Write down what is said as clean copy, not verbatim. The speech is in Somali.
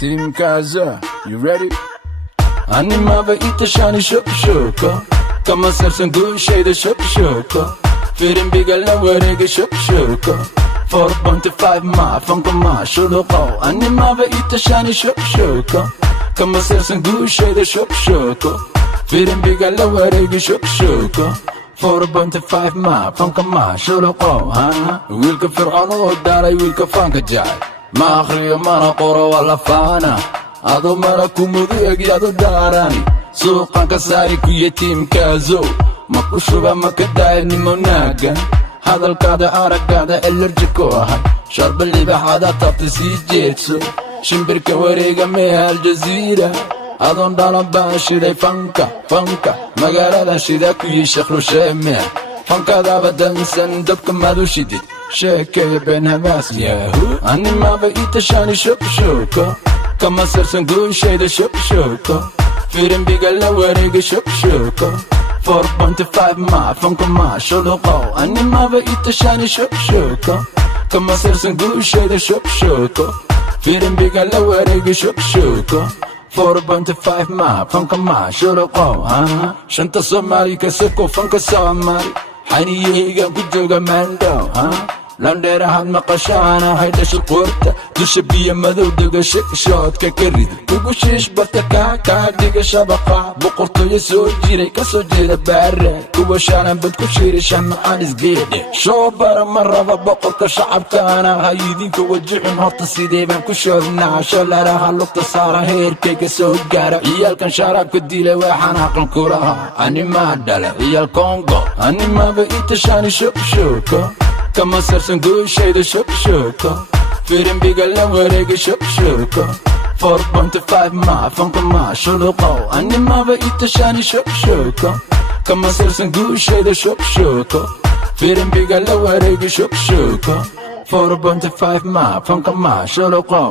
Team Kaza, you ready? Animava itashani shoko Kama sersen gu şeyde shoko Firin bigala warege shoko 4.5 ma funka ma shuloko Animava itashani shoko Kama sersen gu şeyde shoko Firin bigala warege shoko 4.5 ma funka ma shuloko Wilka fir'aan oo daaray wilka fanka jacay Ma akhriyo mana qoro wala faana Ado mara kumudu egyado daarani Suuqan ka saari ku yetiim Kazo Ma ku shuba ma ka daaya nimonaagan Hadalkaada araggaada elerjiko ahay Sharba libaxaada tabta sii jeedso Shimbirka wareega meeha aljaziira Adoon dhalan baan shiday fanka Magaalada shida ku yiishaq rusheemea Fankadaaba dansan dabka madu shidid Sheekaya been hamaas yahu Animaba itashani shoko Kama sersen gu şeyde shoko Firin bigala warege shoko 4.5 ma funka ma shuloko Animaba itashani shoko Kama sersen gu şeyde shoko Firin bigala warege shoko 4.5 ma funka ma shuloko Shanta Somali kasoko funka Somali Xaniyeyga ku jooga Mando Landheerahaad maqashaana haydhasha qoorta dusha biyo madow dega shoodka ka rid ugu shiish barta kaa dhiga shabaqa boqortooyo soo jiray kasoo jeeda baare kuwa shaalan bad ku shiiri shamacaan isgeedhe shoo bara ma raba boqorka shacabkaana ha idinka wajicin horta sidee baan ku shoognaa shalaraha lugta saara heerkayga soo gaara ciyaalkan sharaabka dilay waxaan aqal ku lahaa animaa dhala ciyaal Congo animaba itashani shoko Kama sersen gu şeyde shoko Firin bigala warege shoko 4.5 ma funka ma shuloko Animaba itashani shoko Kama sersen gu şeyde shoko Firin bigala warege shoko 4.5 ma funka ma shuloko